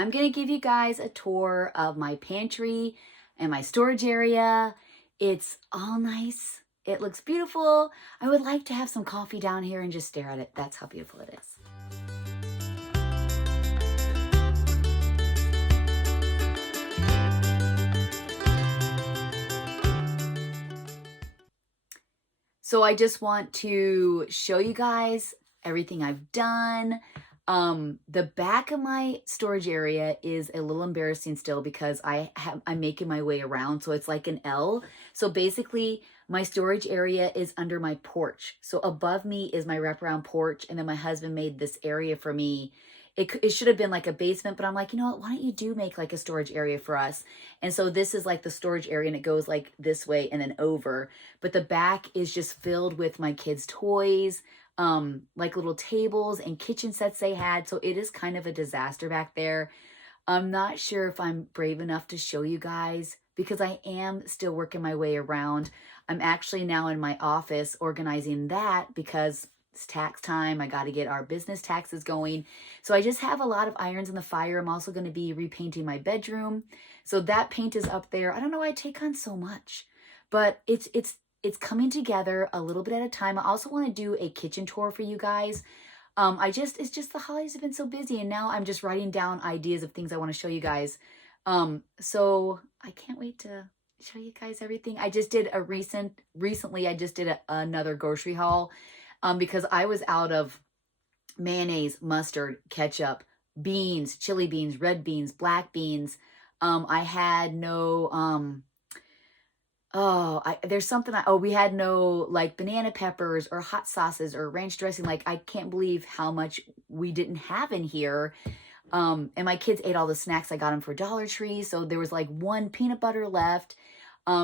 I'm going to give you guys a tour of my pantry and my storage area. It's all nice. It looks beautiful. I would like to have some coffee down here and just stare at it. That's how beautiful it is. So I just want to show you guys everything I've done. The back of my storage area is a little embarrassing still because I'm making my way around. So it's like an L. So basically my storage area is under my porch. So above me is my wraparound porch. And then my husband made this area for me. It should have been like a basement, but I'm like, you know what? Why don't you make like a storage area for us? And so this is like the storage area and it goes like this way and then over. But the back is just filled with my kids' toys, like little tables and kitchen sets they had. So it is kind of a disaster back there. I'm not sure if I'm brave enough to show you guys because I am still working my way around. I'm actually now in my office organizing that because it's tax time. I got to get our business taxes going. So I just have a lot of irons in the fire. I'm also going to be repainting my bedroom. So that paint is up there. I don't know why I take on so much, but it's coming together a little bit at a time. I also want to do a kitchen tour for you guys. It's just the holidays have been so busy and now I'm just writing down ideas of things I want to show you guys. So I can't wait to show you guys everything. I just did recently I just did another grocery haul. Because I was out of mayonnaise, mustard, ketchup, beans, chili beans, red beans, black beans. I had no, we had no like banana peppers or hot sauces or ranch dressing. Like, I can't believe how much we didn't have in here. And my kids ate all the snacks. I got them for Dollar Tree. So there was like one peanut butter left.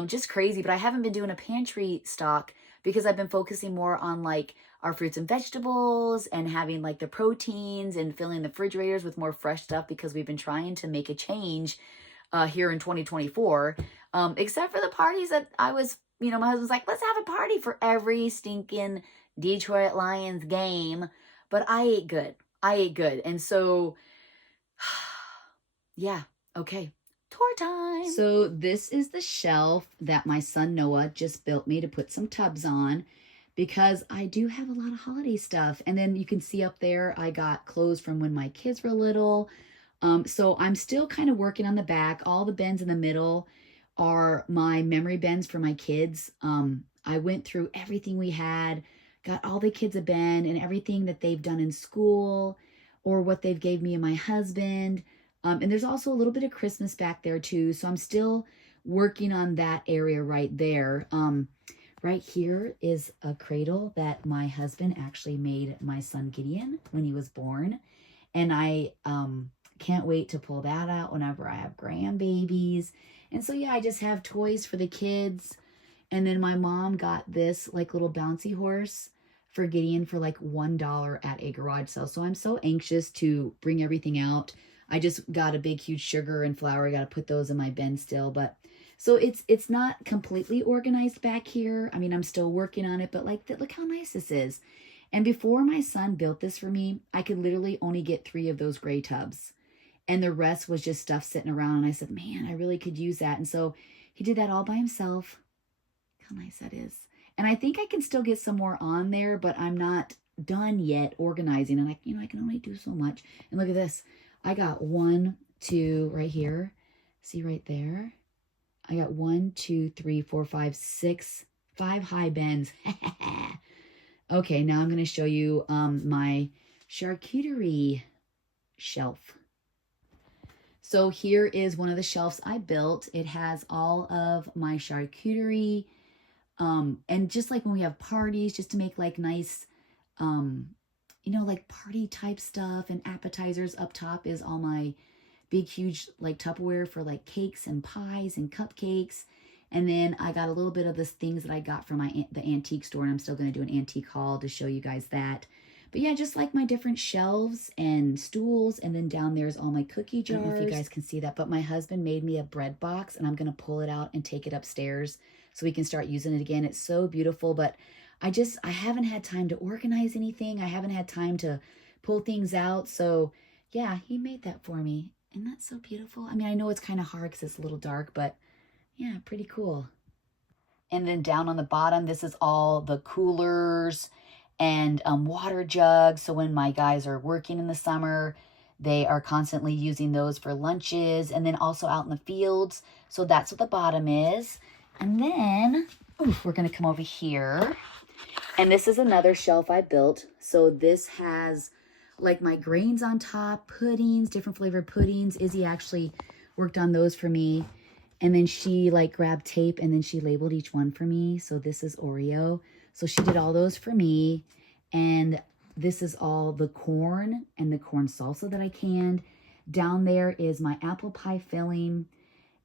Just crazy. But I haven't been doing a pantry stock because I've been focusing more on like our fruits and vegetables and having like the proteins and filling the refrigerators with more fresh stuff because we've been trying to make a change here in 2024. Except for the parties that my husband's like, let's have a party for every stinking Detroit Lions game. But I ate good. And so, yeah, okay. Tour time. So this is the shelf that my son Noah just built me to put some tubs on because I do have a lot of holiday stuff. And then you can see up there, I got clothes from when my kids were little. So I'm still kind of working on the back. All the bins in the middle are my memory bins for my kids. I went through everything we had, got all the kids a bin and everything that they've done in school or what they've gave me and my husband. And there's also a little bit of Christmas back there too. So I'm still working on that area right there. Right here is a cradle that my husband actually made my son Gideon when he was born. And I can't wait to pull that out whenever I have grandbabies. And so, yeah, I just have toys for the kids. And then my mom got this like little bouncy horse for Gideon for like $1 at a garage sale. So I'm so anxious to bring everything out. I just got a big, huge sugar and flour. I got to put those in my bin still. But so it's not completely organized back here. I mean, I'm still working on it, but like, look how nice this is. And before my son built this for me, I could literally only get 3 of those gray tubs. And the rest was just stuff sitting around. And I said, man, I really could use that. And so he did that all by himself. How nice that is. And I think I can still get some more on there, but I'm not done yet organizing. And I can only do so much. And look at this. I got 1, 2 right here. See right there? I got 1, 2, 3, 4, 5, 6, 5 high bins. Okay, now I'm going to show you my charcuterie shelf. So here is one of the shelves I built. It has all of my charcuterie. And just like when we have parties, just to make like nice, like party type stuff and appetizers. Up top is all my big, huge like Tupperware for like cakes and pies and cupcakes. And then I got a little bit of the things that I got from the antique store. And I'm still going to do an antique haul to show you guys that. But yeah, just like my different shelves and stools. And then down there's all my cookie jars. I don't know if you guys can see that. But my husband made me a bread box. And I'm going to pull it out and take it upstairs so we can start using it again. It's so beautiful. But I haven't had time to organize anything. I haven't had time to pull things out. So yeah, he made that for me. Isn't that so beautiful? I mean, I know it's kind of hard because it's a little dark, but yeah, pretty cool. And then down on the bottom, this is all the coolers and water jugs. So when my guys are working in the summer, they are constantly using those for lunches, and then also out in the fields. So that's what the bottom is. And then, we're going to come over here. And this is another shelf I built. So this has like my grains on top, puddings, different flavored puddings. Izzy actually worked on those for me. And then she like grabbed tape and then she labeled each one for me. So this is Oreo. So she did all those for me. And this is all the corn and the corn salsa that I canned. Down there is my apple pie filling.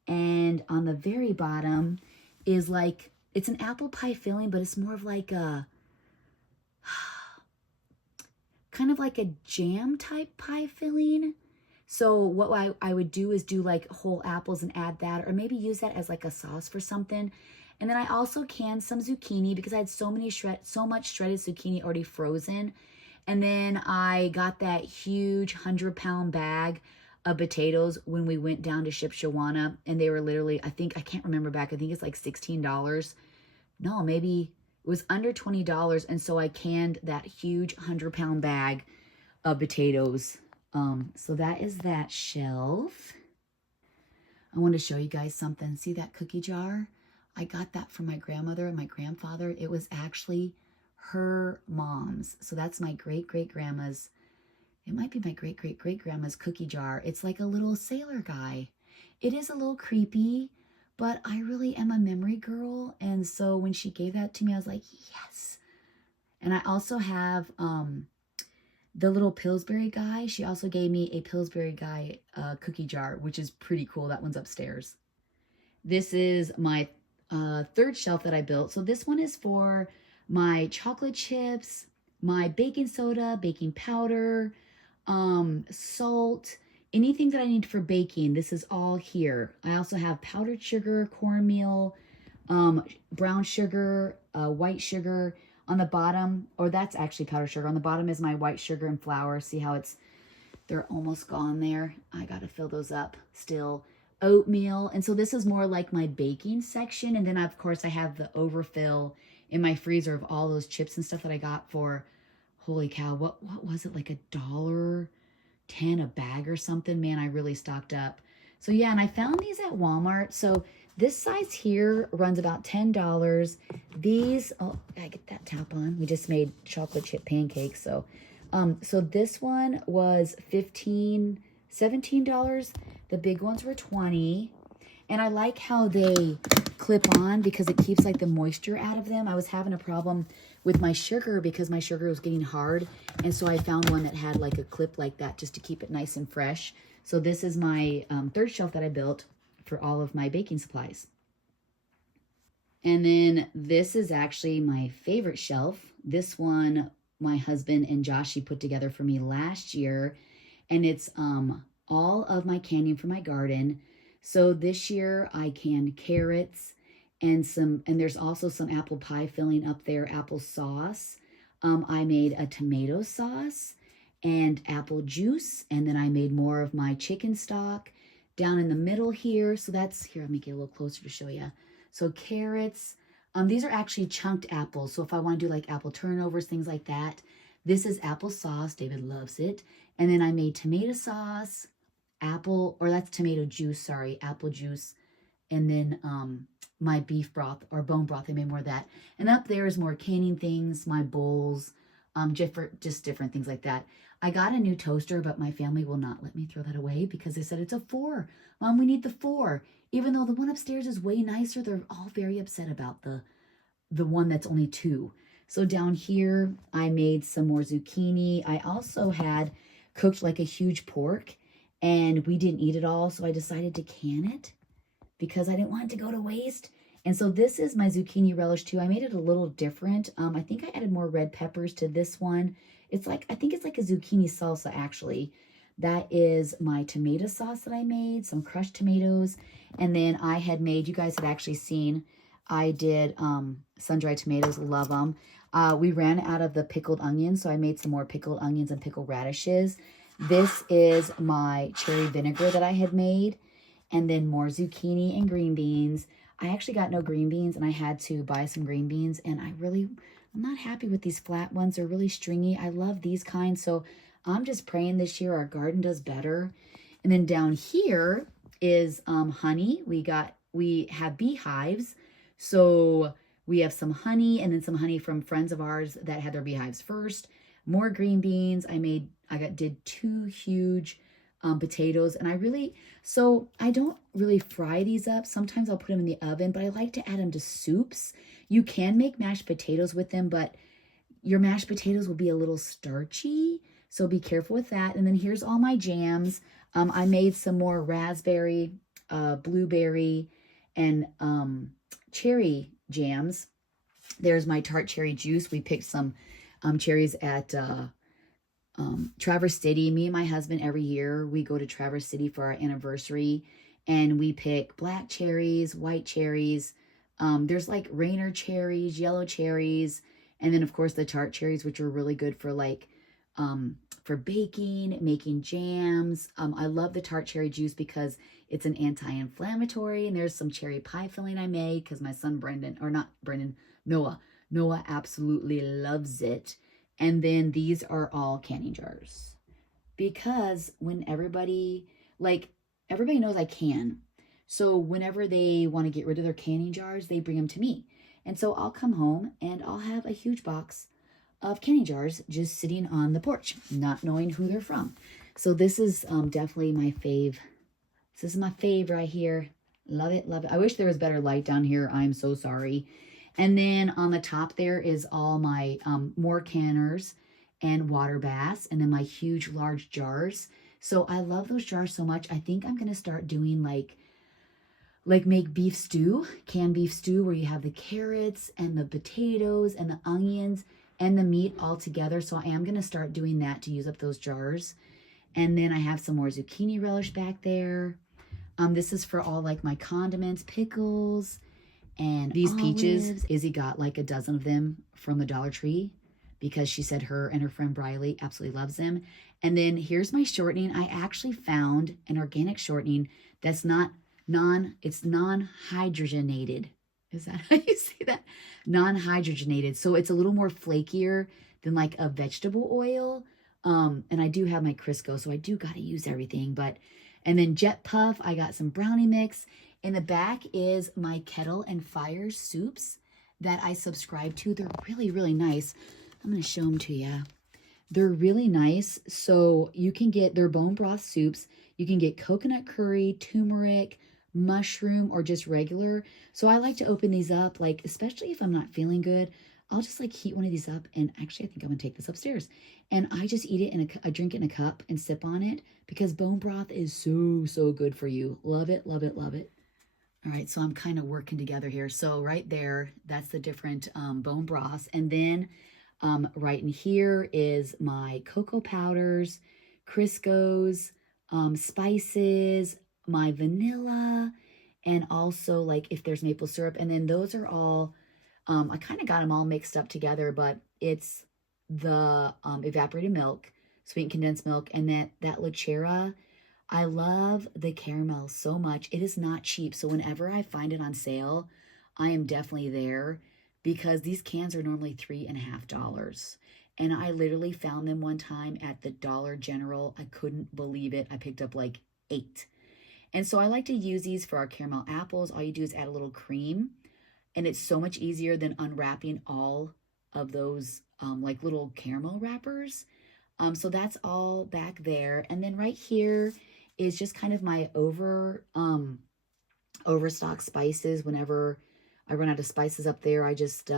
And on the very bottom is like, it's an apple pie filling, but it's more of like a, kind of like a jam type pie filling. So what I would do is do like whole apples and add that, or maybe use that as like a sauce for something. And then I also canned some zucchini because I had so much shredded zucchini already frozen. And then I got that huge 100-pound bag of potatoes when we went down to Shipshewana, and they were literally, I can't remember back, I think it's like $16. No, maybe it was under $20. And so I canned that huge 100-pound bag of potatoes. So that is that shelf. I want to show you guys something. See that cookie jar? I got that from my grandmother and my grandfather. It was actually her mom's. So that's my great-great-grandma's. It might be my great-great-great-grandma's cookie jar. It's like a little sailor guy. It is a little creepy, but I really am a memory girl. And so when she gave that to me, I was like, yes. And I also have the little Pillsbury guy. She also gave me a Pillsbury guy cookie jar, which is pretty cool. That one's upstairs. This is my third shelf that I built. So this one is for my chocolate chips, my baking soda, baking powder, salt, anything that I need for baking. This is all here. I also have powdered sugar, cornmeal, brown sugar, white sugar. On the bottom, or that's actually powdered sugar. On the bottom is my white sugar and flour. See how they're almost gone there. I got to fill those up still. Oatmeal. And so this is more like my baking section. And then of course I have the overfill in my freezer of all those chips and stuff that I got for, holy cow, what was it, like $1.10 a bag or something? Man, I really stocked up. So yeah, and I found these at Walmart. So this size here runs about $10. These, oh, I get that tap on. We just made chocolate chip pancakes. So, so this one was $17. The big ones were $20. And I like how they clip on because it keeps like the moisture out of them. I was having a problem with my sugar because my sugar was getting hard. And so I found one that had like a clip like that just to keep it nice and fresh. So this is my third shelf that I built for all of my baking supplies. And then this is actually my favorite shelf. This one, my husband and Joshie put together for me last year. And it's all of my canning for my garden. So this year I canned carrots and there's also some apple pie filling up there, apple sauce. I made a tomato sauce and apple juice. And then I made more of my chicken stock down in the middle here. So that's, here, let me get a little closer to show you. So carrots, these are actually chunked apples. So if I want to do like apple turnovers, things like that, this is applesauce. David loves it. And then I made tomato sauce, that's tomato juice, sorry, apple juice. And then my beef broth or bone broth, I made more of that. And up there is more canning things, my bowls, just different things like that. I got a new toaster, but my family will not let me throw that away because they said it's a 4. Mom, we need the 4. Even though the one upstairs is way nicer, they're all very upset about the one that's only 2. So down here, I made some more zucchini. I also had cooked like a huge pork, and we didn't eat it all, so I decided to can it because I didn't want it to go to waste. And so this is my zucchini relish too. I made it a little different. I think I added more red peppers to this one. It's like, I think it's like a zucchini salsa actually. That is my tomato sauce that I made, some crushed tomatoes. And then I had made, you guys had actually seen, I did sun-dried tomatoes, love them. We ran out of the pickled onions, so I made some more pickled onions and pickled radishes. This is my cherry vinegar that I had made. And then more zucchini and green beans. I actually got no green beans and I had to buy some green beans. And I'm not happy with these flat ones. They're really stringy. I love these kinds. So I'm just praying this year our garden does better. And then down here is honey. We have beehives. So we have some honey and then some honey from friends of ours that had their beehives first. More green beans. Did 2 huge potatoes, and I don't really fry these up. Sometimes I'll put them in the oven, but I like to add them to soups. You can make mashed potatoes with them, but your mashed potatoes will be a little starchy, so be careful with that. And then here's all my jams. I made some more raspberry, blueberry, and cherry jams. There's my tart cherry juice. We picked some cherries at Traverse City. Me and my husband, every year we go to Traverse City for our anniversary, and we pick black cherries, white cherries. There's like Rainer cherries, yellow cherries, and then of course the tart cherries, which are really good for for baking, making jams. I love the tart cherry juice because it's an anti-inflammatory, and there's some cherry pie filling I made because my son Noah absolutely loves it. And then these are all canning jars because when everybody knows I can. So whenever they want to get rid of their canning jars, they bring them to me. And so I'll come home and I'll have a huge box of canning jars just sitting on the porch, not knowing who they're from. So this is definitely my fave. This is my fave right here. Love it, love it. I wish there was better light down here. I'm so sorry. And then on the top there is all my more canners and water baths, and then my huge large jars. So I love those jars so much. I think I'm going to start doing like make beef stew, canned beef stew, where you have the carrots and the potatoes and the onions and the meat all together. So I am going to start doing that to use up those jars. And then I have some more zucchini relish back there. This is for all like my condiments, pickles, and these peaches. Izzy got like a dozen of them from the Dollar Tree because she said her and her friend Briley absolutely loves them. And then here's my shortening. I actually found an organic shortening that's it's non-hydrogenated. Is that how you say that? Non-hydrogenated. So it's a little more flakier than like a vegetable oil. And I do have my Crisco, so I do got to use everything. And then Jet Puff, I got some brownie mix. In the back is my Kettle and Fire soups that I subscribe to. They're really, really nice. I'm going to show them to you. They're really nice. So you can get their bone broth soups. You can get coconut curry, turmeric, mushroom, or just regular. So I like to open these up, like, especially if I'm not feeling good. I'll just like heat one of these up, and actually I think I'm gonna take this upstairs, and I just eat it I drink it in a cup and sip on it because bone broth is so, so good for you. Love it, love it, love it. All right, so I'm kind of working together here. So right there, that's the different bone broths. And then right in here is my cocoa powders, Crisco's, spices, my vanilla, and also like if there's maple syrup. And then those are all, I kind of got them all mixed up together, but it's the evaporated milk, sweetened condensed milk, and that Lechera. I love the caramel so much. It is not cheap. So whenever I find it on sale, I am definitely there because these cans are normally $3.50. And I literally found them one time at the Dollar General. I couldn't believe it. I picked up like 8. And so I like to use these for our caramel apples. All you do is add a little cream. And it's so much easier than unwrapping all of those like little caramel wrappers. So that's all back there. And then right here is just kind of my overstock spices. Whenever I run out of spices up there, I just,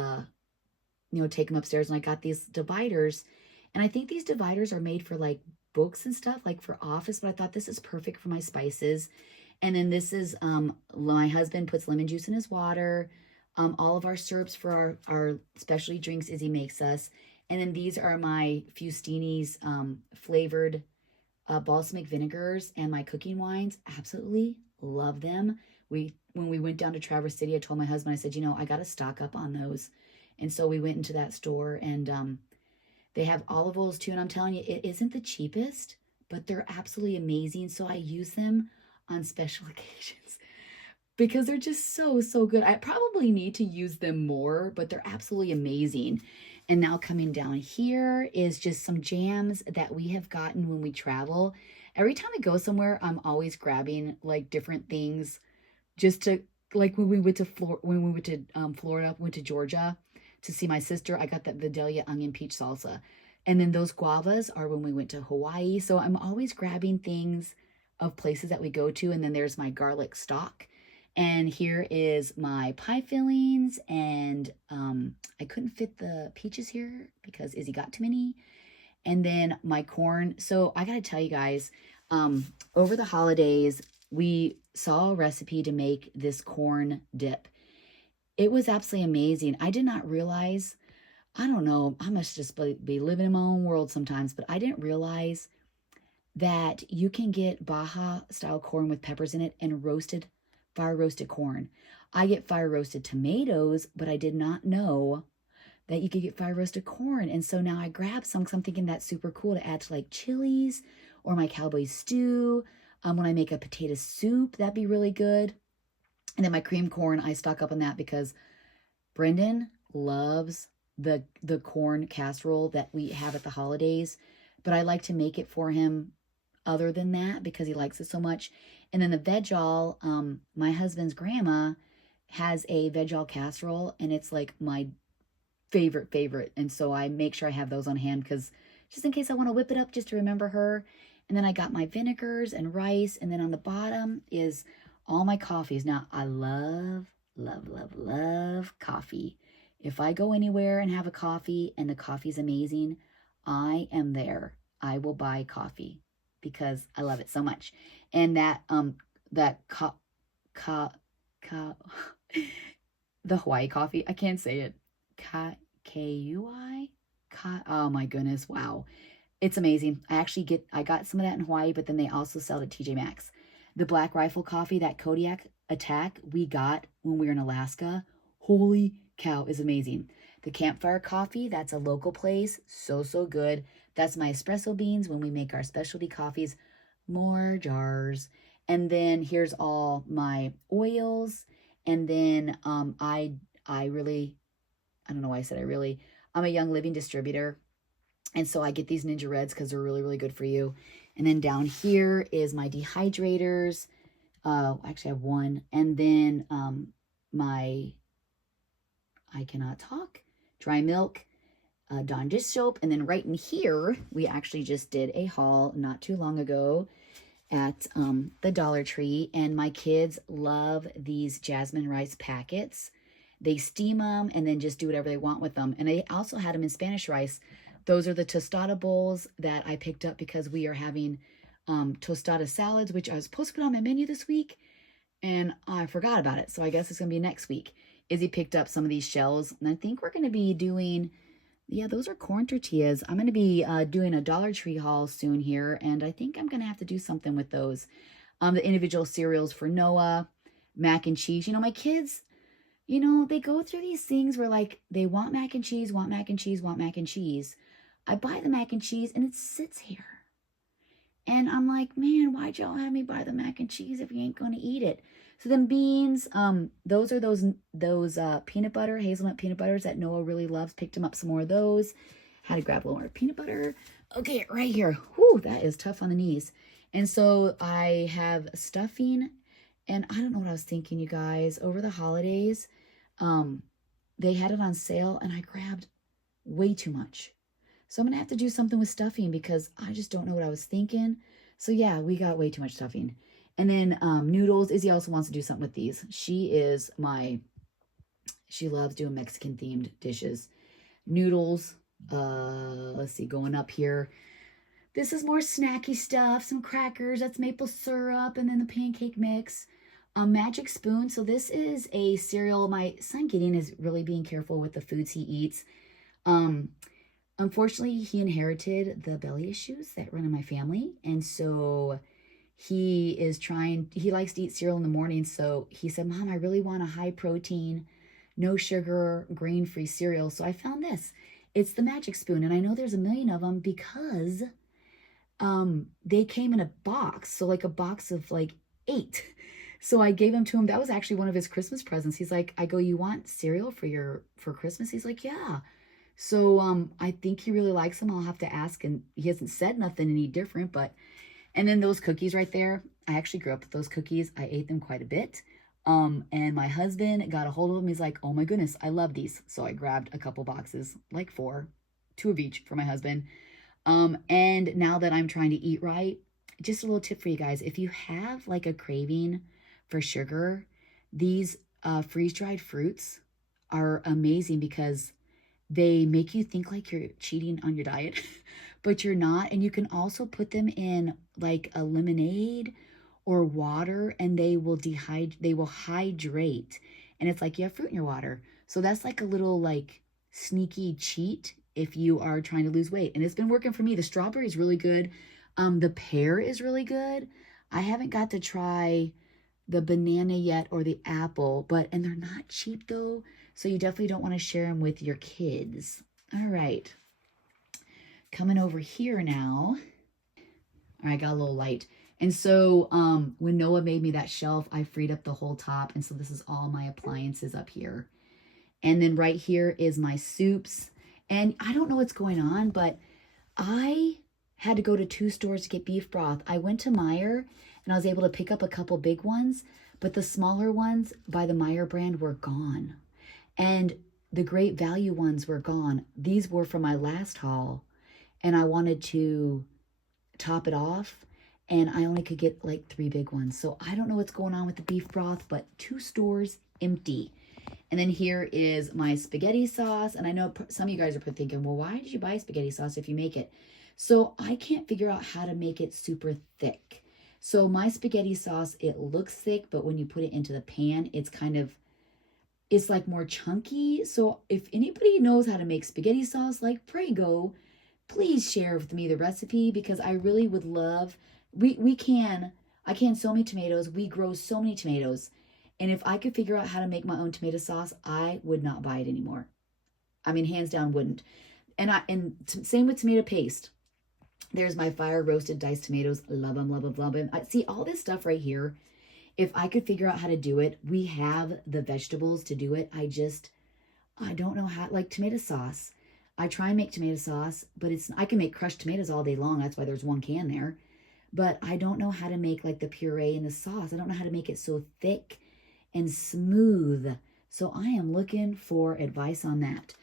take them upstairs. And I got these dividers. And I think these dividers are made for like books and stuff, like for office. But I thought this is perfect for my spices. And then this is, my husband puts lemon juice in his water. All of our syrups for our specialty drinks Izzy makes us. And then these are my Fustini's flavored balsamic vinegars and my cooking wines. Absolutely love them. When we went down to Traverse City, I told my husband, I said, I got to stock up on those. And so we went into that store, and they have olive oils too. And I'm telling you, it isn't the cheapest, but they're absolutely amazing. So I use them on special occasions because they're just so, so good. I probably need to use them more, but they're absolutely amazing. And now coming down here is just some jams that we have gotten when we travel. Every time I go somewhere, I'm always grabbing like different things just to, like when we went to Florida, went to Georgia to see my sister, I got that Vidalia onion peach salsa. And then those guavas are when we went to Hawaii. So I'm always grabbing things of places that we go to. And then there's my garlic stock. And here is my pie fillings. And I couldn't fit the peaches here because Izzy got too many. And then my corn. So I got to tell you guys, over the holidays, we saw a recipe to make this corn dip. It was absolutely amazing. I did not realize, I don't know, I must just be living in my own world sometimes, but I didn't realize that you can get Baja style corn with peppers in it and fire roasted corn. I get fire roasted tomatoes, but I did not know that you could get fire roasted corn. And so now I grabbed some because I'm thinking that's super cool to add to like chilies or my cowboy stew. When I make a potato soup, that'd be really good. And then my cream corn, I stock up on that because Brendan loves the corn casserole that we have at the holidays. But I like to make it for him other than that because he likes it so much. And then the veg-all, my husband's grandma has a veg-all casserole, and it's like my favorite. And so I make sure I have those on hand because just in case I want to whip it up just to remember her. And then I got my vinegars and rice. And then on the bottom is all my coffees. Now, I love coffee. If I go anywhere and have a coffee and the coffee's amazing, I am there. I will buy coffee because I love it so much. And the Hawaii coffee, I can't say it. K-U-I? Oh my goodness, wow. It's amazing. I got some of that in Hawaii, but then they also sell it at TJ Maxx. The Black Rifle coffee, that Kodiak Attack, we got when we were in Alaska. Holy cow, is amazing. The Campfire coffee, that's a local place. So good. That's my espresso beans when we make our specialty coffees. More jars. And then here's all my oils. And then I don't know why I said I really. I'm a Young Living distributor. And so I get these Ninja Reds because they're really good for you. And then down here is my dehydrators. Actually, I have one. And then I cannot talk, dry milk, Dawn dish soap. And then right in here, we actually just did a haul not too long ago at the Dollar Tree. And my kids love these jasmine rice packets. They steam them and then just do whatever they want with them. And they also had them in Spanish rice. Those are the tostada bowls that I picked up because we are having tostada salads, which I was supposed to put on my menu this week, and I forgot about it. So I guess it's going to be next week. Izzy picked up some of these shells, and I think we're going to be doing, yeah, those are corn tortillas. I'm going to be doing a Dollar Tree haul soon here, and I think I'm going to have to do something with those. The individual cereals for Noah, mac and cheese. You know, my kids, you know, they go through these things where like they want mac and cheese, want mac and cheese, want mac and cheese. I buy the mac and cheese and it sits here. And I'm like, man, why'd y'all have me buy the mac and cheese if you ain't going to eat it? So then beans, those are those peanut butter, hazelnut peanut butters that Noah really loves. Picked him up some more of those. Had to grab a little more peanut butter. Okay, right here. Whew, that is tough on the knees. And so I have stuffing. And I don't know what I was thinking, you guys. Over the holidays, they had it on sale and I grabbed way too much. So I'm going to have to do something with stuffing because I just don't know what I was thinking. So yeah, we got way too much stuffing. And then noodles. Izzy also wants to do something with these. She loves doing Mexican themed dishes. Noodles. Let's see, going up here. This is more snacky stuff. Some crackers. That's maple syrup. And then the pancake mix. Magic Spoon. So this is a cereal my son Gideon is really being careful with the foods he eats. Unfortunately, he inherited the belly issues that run in my family. And so he likes to eat cereal in the morning. So he said, Mom, I really want a high protein, no sugar, grain-free cereal. So I found this. It's the Magic Spoon. And I know there's a million of them because they came in a box. So like a box of like 8. So I gave them to him. That was actually one of his Christmas presents. He's like, I go, you want cereal for Christmas? He's like, yeah. So I think he really likes them. I'll have to ask, and he hasn't said nothing any different, but and then those cookies right there, I actually grew up with those cookies. I ate them quite a bit. And my husband got a hold of them. He's like, oh my goodness, I love these. So I grabbed a couple boxes, like 4, 2 of each for my husband. And now that I'm trying to eat right, just a little tip for you guys. If you have like a craving for sugar, these freeze-dried fruits are amazing because they make you think like you're cheating on your diet, but you're not. And you can also put them in like a lemonade or water, and they will hydrate. And it's like you have fruit in your water. So that's like a little like sneaky cheat if you are trying to lose weight. And it's been working for me. The strawberry is really good. The pear is really good. I haven't got to try the banana yet or the apple, and they're not cheap though. So you definitely don't want to share them with your kids. All right. Coming over here now. All right, got a little light. And so when Noah made me that shelf, I freed up the whole top. And so this is all my appliances up here. And then right here is my soups. And I don't know what's going on, but I had to go to 2 stores to get beef broth. I went to Meijer and I was able to pick up a couple big ones, but the smaller ones by the Meijer brand were gone. And the Great Value ones were gone. These were from my last haul, and I wanted to top it off, and I only could get like 3 big ones. So I don't know what's going on with the beef broth, but 2 stores empty. And then here is my spaghetti sauce. And I know some of you guys are thinking, well, why did you buy spaghetti sauce if you make it? So I can't figure out how to make it super thick. So my spaghetti sauce, it looks thick, but when you put it into the pan, it's like more chunky. So if anybody knows how to make spaghetti sauce like Prego, please share with me the recipe, because I really would love, I can so many tomatoes. We grow so many tomatoes. And if I could figure out how to make my own tomato sauce, I would not buy it anymore. I mean, hands down, wouldn't. And same with tomato paste. There's my fire roasted diced tomatoes. Love them, love them, love them. See all this stuff right here. If I could figure out how to do it, we have the vegetables to do it. I don't know how, like tomato sauce. I try and make tomato sauce, but I can make crushed tomatoes all day long. That's why there's 1 can there. But I don't know how to make like the puree and the sauce. I don't know how to make it so thick and smooth. So I am looking for advice on that.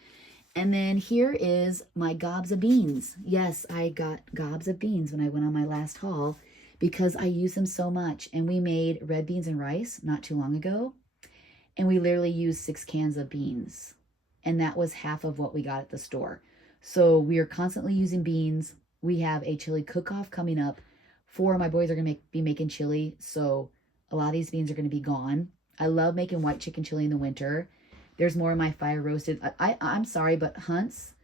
And then here is my gobs of beans. Yes, I got gobs of beans when I went on my last haul because I use them so much. And we made red beans and rice not too long ago. And we literally used 6 cans of beans. And that was half of what we got at the store. So we are constantly using beans. We have a chili cook-off coming up. 4 of my boys are going to be making chili. So a lot of these beans are going to be gone. I love making white chicken chili in the winter. There's more of my fire roasted. I'm sorry, but Hunt's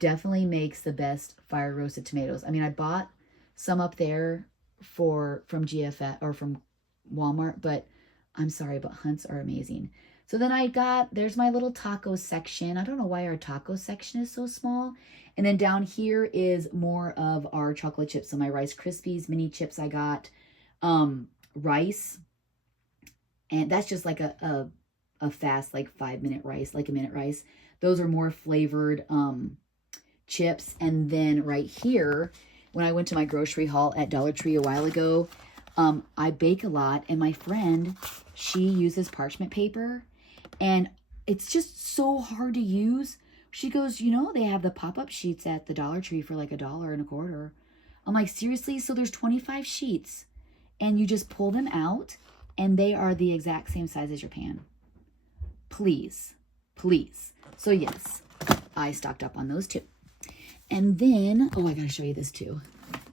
definitely makes the best fire roasted tomatoes. I mean, I bought some up there from GFS or from Walmart, but I'm sorry, but Hunt's are amazing. So then there's my little taco section. I don't know why our taco section is so small. And then down here is more of our chocolate chips. So my Rice Krispies mini chips I got. Rice. And that's just like a fast, like 5-minute rice, like a minute rice. Those are more flavored chips. And then right here, when I went to my grocery haul at Dollar Tree a while ago, I bake a lot. And my friend, she uses parchment paper. And it's just so hard to use. She goes, they have the pop-up sheets at the Dollar Tree for like $1.25. I'm like, seriously? So there's 25 sheets. And you just pull them out. And they are the exact same size as your pan. Please. So yes, I stocked up on those too. And then, I got to show you this too.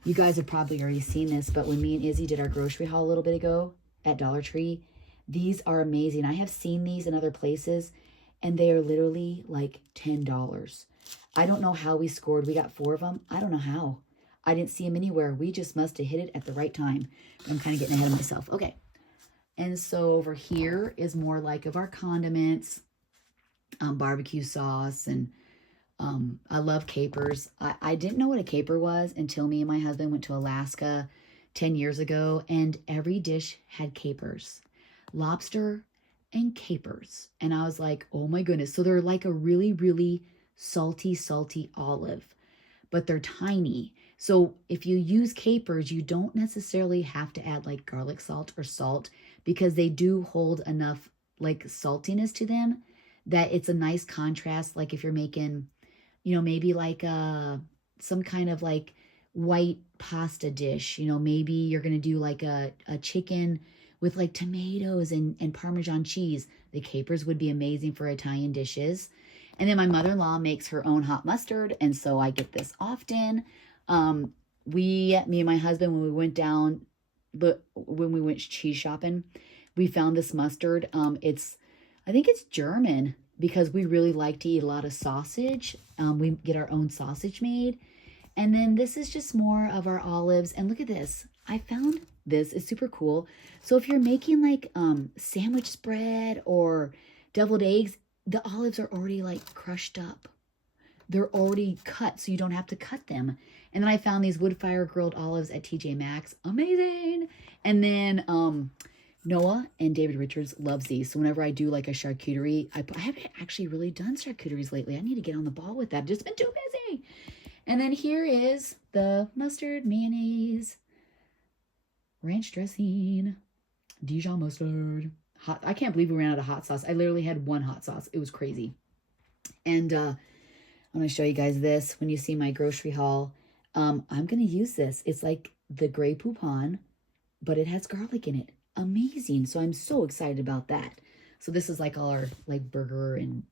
You guys have probably already seen this, but when me and Izzy did our grocery haul a little bit ago at Dollar Tree, these are amazing. I have seen these in other places, and they are literally like $10. I don't know how we scored. We got 4 of them. I don't know how. I didn't see them anywhere. We just must have hit it at the right time. I'm kind of getting ahead of myself. Okay. And so over here is more like of our condiments, barbecue sauce and I love capers. I didn't know what a caper was until me and my husband went to Alaska 10 years ago, and every dish had capers, lobster and capers. And I was like, oh my goodness. So they're like a really, really salty olive, but they're tiny. So if you use capers, you don't necessarily have to add like garlic salt or salt, because they do hold enough like saltiness to them that it's a nice contrast. Like if you're making, maybe like some kind of like white pasta dish, maybe you're going to do like a chicken with like tomatoes and Parmesan cheese. The capers would be amazing for Italian dishes. And then my mother-in-law makes her own hot mustard, and so I get this often. Me and my husband, when we went down, but when we went cheese shopping, we found this mustard. I think it's German, because we really like to eat a lot of sausage. We get our own sausage made. And then this is just more of our olives. And look at this. I found this is super cool. So if you're making like sandwich spread or deviled eggs, the olives are already like crushed up. They're already cut, so you don't have to cut them. And then I found these wood fire grilled olives at TJ Maxx. Amazing. And then Noah and David Richards loves these. So whenever I do like a charcuterie, I haven't actually really done charcuteries lately. I need to get on the ball with that. I've just been too busy. And then here is the mustard, mayonnaise, ranch dressing, Dijon mustard. Hot. I can't believe we ran out of hot sauce. I literally had one hot sauce. It was crazy. And I'm going to show you guys this. When you see my grocery haul, I'm going to use this. It's like the Grey Poupon, but it has garlic in it. Amazing. So I'm so excited about that. So this is like all our like burger and,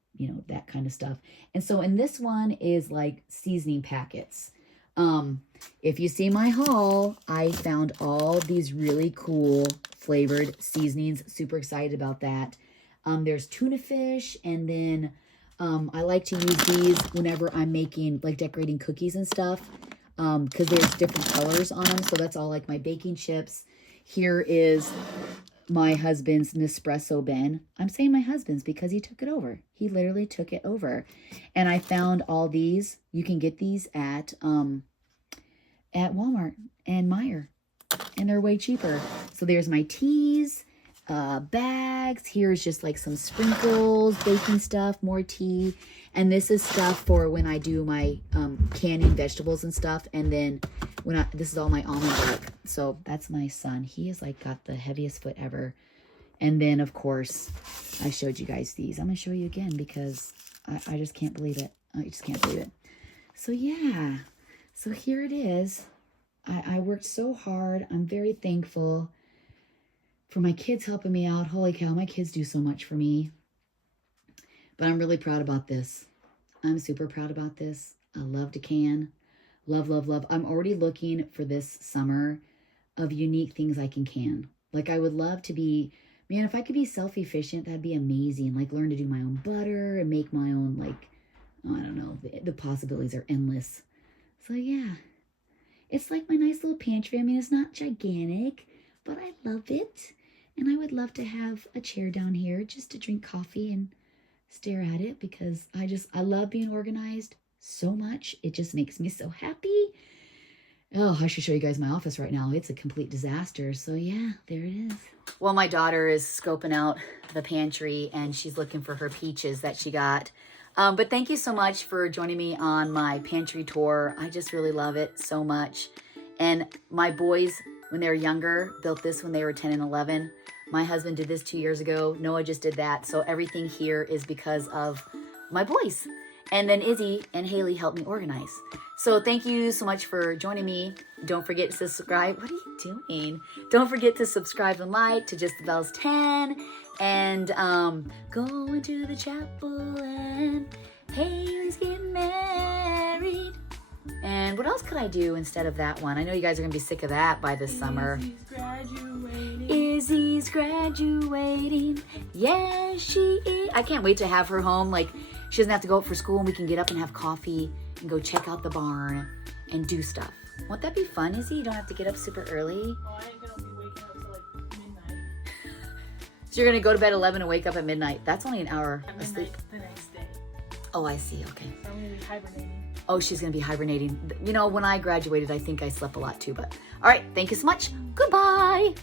that kind of stuff. And so in this one is like seasoning packets. If you see my haul, I found all these really cool flavored seasonings. Super excited about that. There's tuna fish, and then I like to use these whenever I'm making like decorating cookies and stuff, because there's different colors on them. So that's all like my baking chips. Here is my husband's Nespresso bin. I'm saying my husband's because he took it over. He literally took it over. And I found all these. You can get these at Walmart and Meijer, and they're way cheaper. So there's my teas, bags. Here's just like some sprinkles, baking stuff, more tea. And this is stuff for when I do my canning vegetables and stuff. And then this is all my almond bark. So that's my son. He is like got the heaviest foot ever. And then of course, I showed you guys these. I'm gonna show you again because I just can't believe it. I just can't believe it. So yeah, so here it is. I worked so hard. I'm very thankful for my kids helping me out. Holy cow, my kids do so much for me. But I'm really proud about this. I'm super proud about this. I love to can. Love, love, love. I'm already looking for this summer of unique things I can. Like I would love to be, man, if I could be self-efficient, that'd be amazing. Like learn to do my own butter and make my own, like, I don't know, the possibilities are endless. So yeah, it's like my nice little pantry. I mean, it's not gigantic, but I love it. And I would love to have a chair down here just to drink coffee and stare at it, because I love being organized so much. It just makes me so happy. Oh, I should show you guys my office right now. It's a complete disaster. So yeah, there it is. Well, my daughter is scoping out the pantry and she's looking for her peaches that she got. But thank you so much for joining me on my pantry tour. I just really love it so much. And my boys, when they were younger, built this when they were 10 and 11. My husband did this 2 years ago. Noah just did that. So everything here is because of my boys. And then Izzy and Haley helped me organize. So thank you so much for joining me. Don't forget to subscribe. What are you doing? Don't forget to subscribe and like to Just the Bells 10. And go into the chapel and Haley's getting married. And what else could I do instead of that one? I know you guys are going to be sick of that by this summer. Izzy's graduating. Yes, she is. I can't wait to have her home. Like, she doesn't have to go up for school and we can get up and have coffee and go check out the barn and do stuff. Won't that be fun, Izzy? You don't have to get up super early. Oh, I ain't going to be waking up till like midnight. So you're going to go to bed 11 and wake up at midnight. That's only an hour of sleep. The next day. Oh, I see. Okay. So I'm gonna be hibernating. Oh, she's going to be hibernating. You know, when I graduated, I think I slept a lot too. But all right. Thank you so much. Goodbye.